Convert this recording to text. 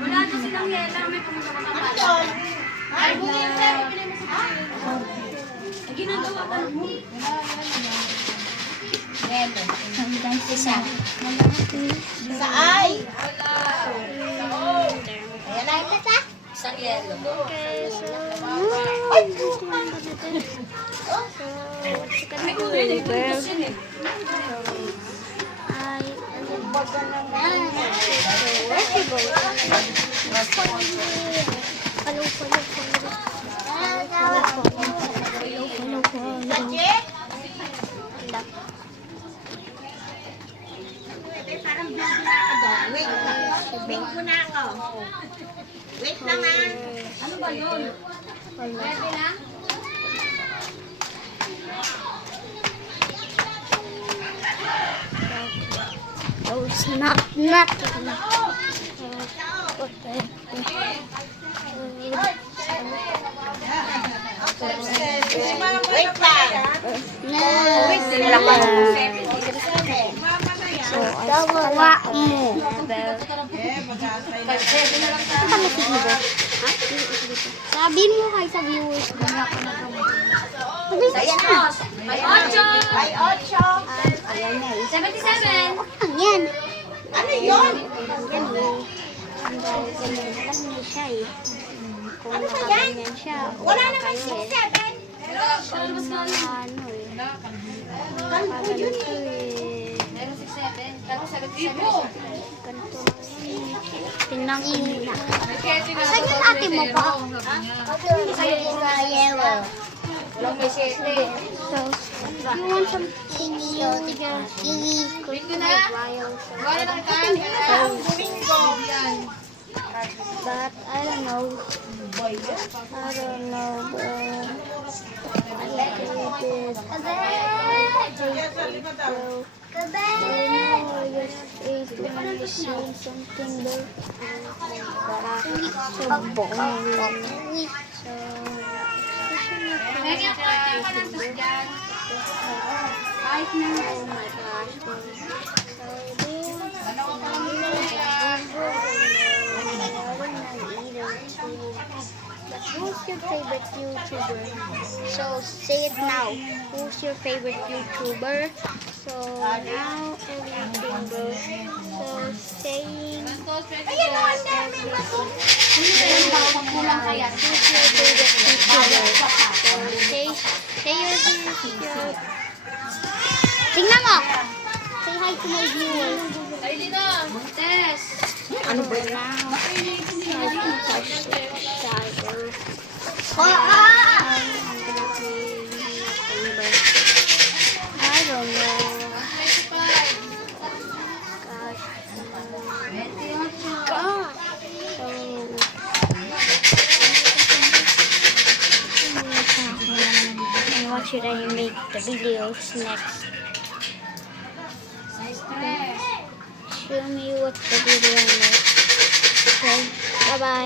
Wala na silang yela, may pumunta ka pa. Ay, ginagawa ka. Yelo. Guys, isa. Sa ay. Ayan na ito. Isang yelo. Okay, so Parang blink na ako daw. Wait lang. Blink ko na ako. Wait lang ah. Ano ba yun? Pwede na? oh, knock. Wait lang. So, tawa mo. Sabi mo kay sa viewers mo. Ayan na. May 8! Ay, 8. Ayan na eh. 77! Ang yan. Ano yun? Yan eh. Ang dahil ganyan lang niya siya eh. Kung Ano ba yan? nakaganyan siya. Wala naman kayo eh. 67. Mas ka Ano eh. Kalbo yun Ganito eh. eh. Meron 67. Pero 77. Ganito lang eh. Tingnan ko muna. Saan yung ate mo pa? Sa'yo sa yellow. Walang may 7. So, you want something new to just Wait ko na. while Wala na kita. but I don't know. I don't know, bro. I like it. Bro. Something though. So boring lang. So, Kaya party ka ng tos dyan. kahit na, oh my gosh. So, who's your favorite YouTuber? So, say it now. Who's your favorite YouTuber? So, now everything goes. So, saying everything. Kulang kaya. Who's your favorite YouTuber? So, say your tingnan mo! Say hi to my viewers. Ay, di na. Tess. Ano ba now? I don't know. Gosh. And what should I make the videos next? Show me what the video next.